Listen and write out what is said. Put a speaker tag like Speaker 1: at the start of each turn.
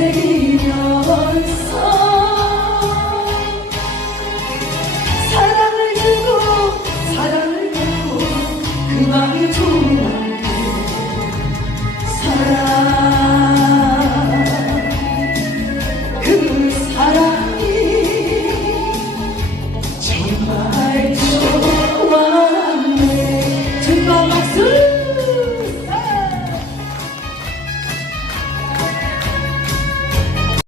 Speaker 1: 내리면서 사랑을 들고, 사랑을 주고 주고 그, 두말고, 사랑. 그 사랑이 정말 좋아하네
Speaker 2: 정말 막슬